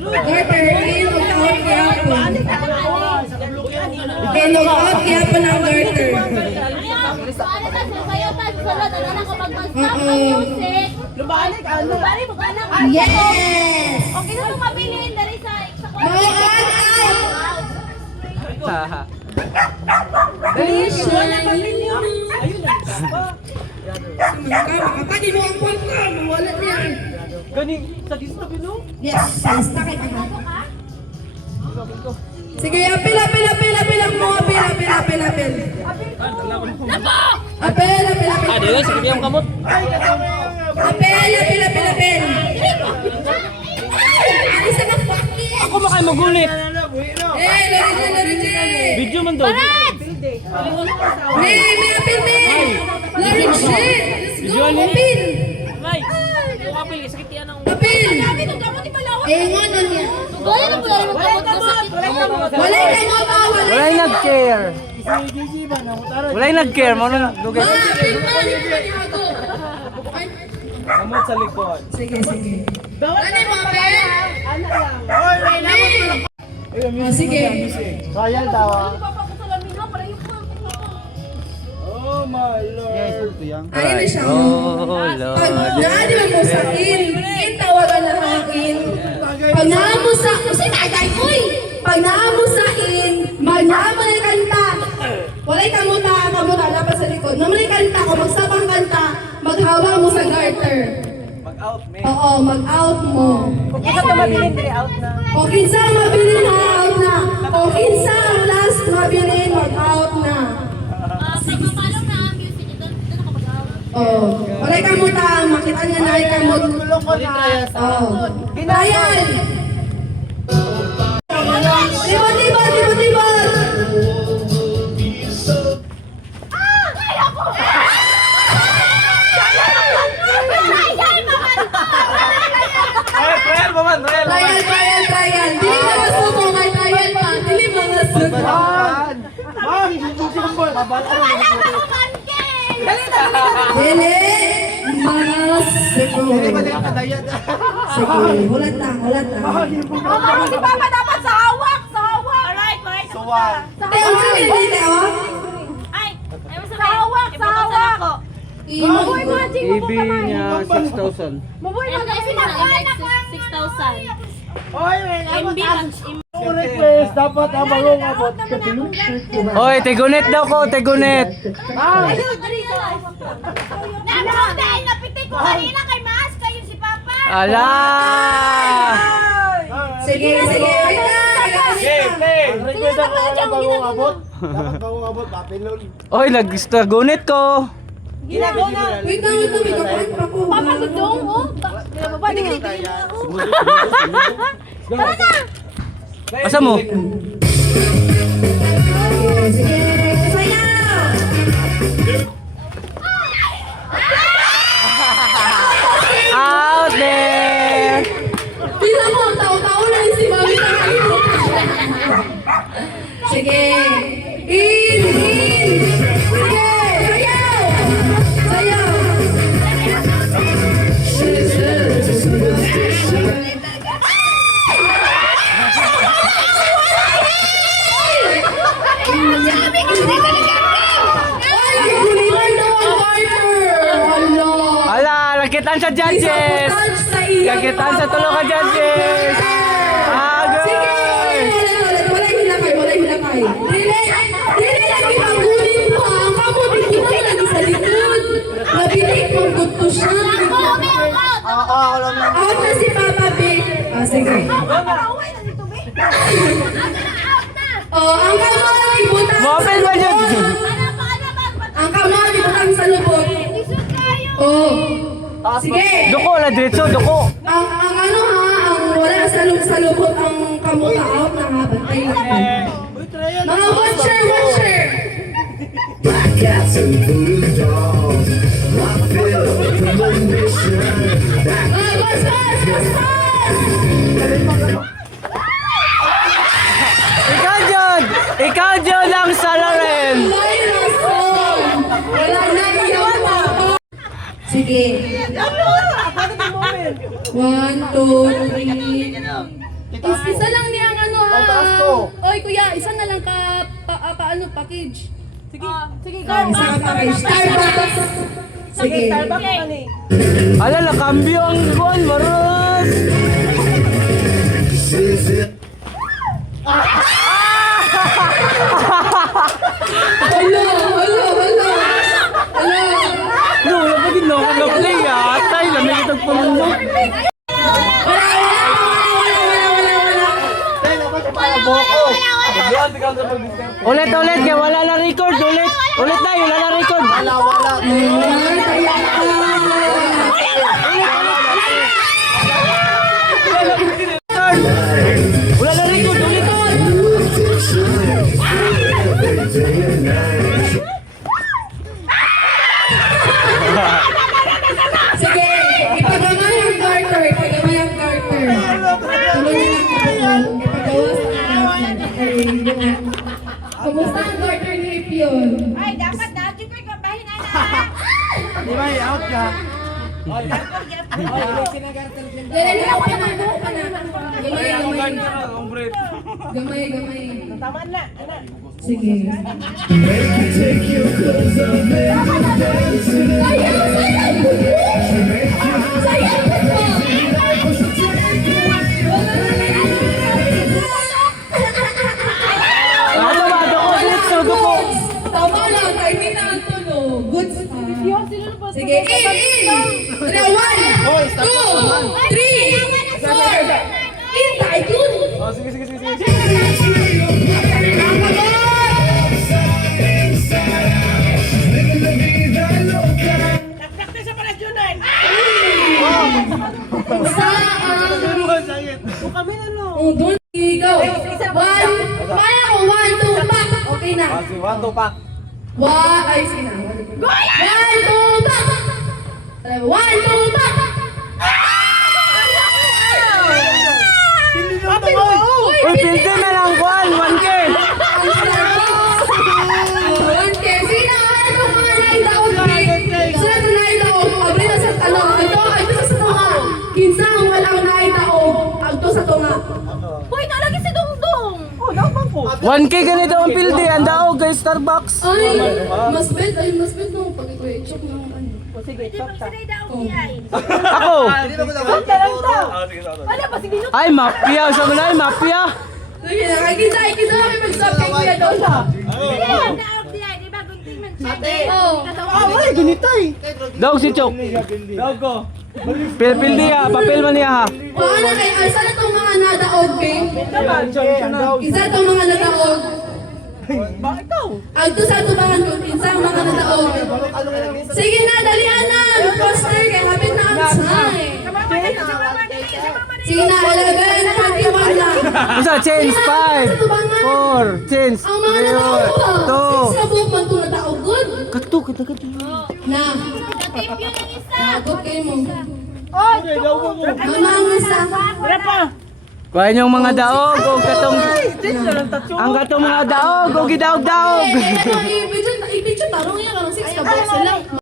Garter, i-log-out kaya po. I-log-out kaya po ng garter. Yes! Okay na itong mabilin dari sa Out! Makapadi mo ang punta! Wala niya! Gani, sa dista no? Yes! Salista kay ka. Sige, apil mo! Apil! Apil! Ada yun, sige yung kamot. Apil! Ano sa mapaki? Ako makay magulit. Lari dyan! Video man daw. May apil, may! Lari dyan! Let's go! Apil! May, yung kapil, sakit yan ang... Apil! Ingon nun niya. Walay nag-care. Walay nag-care, mo nang dugay. Kamot sa likod. Sige. Ano mo, Apil? Sige. Royal daw. Oh my Lord. Yes, ito yan. Ayun na siya. Oh Lord. Pag naadi mo sa akin, tawagan na akin. Pag naamo sa... Kasi nagay ko eh! Pag naamo sa akin, magnaamo na yung kanta. Walay kamuta, dapat sa likod. Naman yung kanta ko, magsabang kanta, maghawa mo sa garter. Mag-out, man. Oo, mag-out mo. Kung isa ka mabilin, dire out na. O kinsa ang mabilin, mag-out na. O kinsa ang last mabilin, mag-out na. Oh, walay kamuta, makita niya na ay kamut. Oh, Ryan! Diba! Trial ba man, trial. Trial. Dili ka masuko, may trial pa. Dili mo masuko. Dili! Masuko. Sige, hulat lang. Si Papa dapat sa hawak. Alright. Teo, hindi, Teo. Sa hawak. Mabuhay mo, Jing. EB niya 6,000. Mabuhay mo, Jing. 6,000. MB lang. Request, dapat ang bagong abot. Hoy, tegunet daw ko, tegunet. Dahil napitik ko kanina kay Mas, kayo si Papa. Ala! Sige. Request ako ang bagong abot. Dapat bagong abot, papilon. Hoy, nag-tegunet ko. Wait lang, may kapain pa ko. Papa ko dong, oh. Baba, tingin. Tara na! Asa mo? Sige, sayaw! Out there! Tingnan mo, tao-tao na yung si Mami sa kayo. Sige. In! Sige, sayaw! Ay, gulitan daw ang partner! Ala, lakitan sa judges! Lakitan sa tulo ka judges! Agay! Walay hilakay. Dili lagi magulin pa. Ang kamot, hindi lagi sa likod. Nabilik mong gusto siya. Ako lang yan. Out na si Papa B. Sige. Ang kamot, ibutang sa Moped ba yun? lubot. Ang kamot, ibutang sa lubot. Sige. Doko, la diretso, doko! Ang ano ha, ang wala sa lubot ang kamot out na nga. Bantay lang. Mga watcher! Black cats and voodoo dolls. I feel the mission. Bas! Ikaw John ang salarin! Wala na iyan pa. Sige. 1, 2, 3. Isa lang niya ang ano ha. Ang taas ko. Oy kuya, isa na lang ka paano package. Sige, Isa ka package. Starbucks. Sige. Ala, nakambyo ang kuwan, maros! This is Hello. No, wala pa din ako na-play ah. Atay, lamig itong pumundo. Wala. Tay, dapat paalabo ko. Ulit, kaya wala na record. Ulit na, wala na record. Wala. Wala na record, ulit. day and night. Sige, ipagamay ang garter. Tuloy na lang ako. Ipagawa sa garter. Kumusta ang garter ni Pion? Ay, dapat dati ko ikabahin na. Di ba, out ka? Dali ako pa na. Gamay. Tama na. Sige. Make you take your clothes off, make you dance to the Ano ba? Doko, ulit, so doko. Tama lang, tayo na ang tunog. Goods pa. Sige, in! 1, 2, 3, 4. In, tayo dun. Nag-practice sa pala Junay. Doon, ikaw. 1, kaya ko, 1, 2, pak. Okay na. Ay, sige na. 1, 2, pak. 1, 2, pak. Uy, pilde na lang, kuwan, 1K. 1K. Sige na, ano kung mga naidaog, sila ito naidaog. Abri na sa, ito sa tunga. Kinsa ang walang naidaog. Agto sa tunga. Uy, nalagi si Dungdung. 1K ganito ang pilde, ang daog kay Starbucks. Ay, mas bet no. Pag ito eh, chok ng ano. Hindi mo sinay daw siya. Ako! Wala ba, sige Ay, mafia! Sa mga ay, mafia! Sige na, ikisa kami mag-subject kuya daw siya. Daog siya, di ba? Gunting man siya. Oo. Daog si Chok. Pilde ha, papel man niya ha. Paano kay Alsa na itong mga nadaog, babe? Isa itong mga nadaog. Agto sa tubangan ko, isa ang mga nadaog. Sige na, dalihan na! Poster kay hapit na ang time. Sige na, alagayan na 21 na. Isa, change 5, 4, change Ang mga nadaog ba? 3, 2. Sa buhok man itong nadaog, good? Kato, kita. Na, Tip yun ang isa. nagot kayo mo. Oh, Mamang isa. Kuhain yung mga daog o katong... Ang katong mga daog o gidaog-daog. Eh, ibig tarong yan, 6 ka box sila.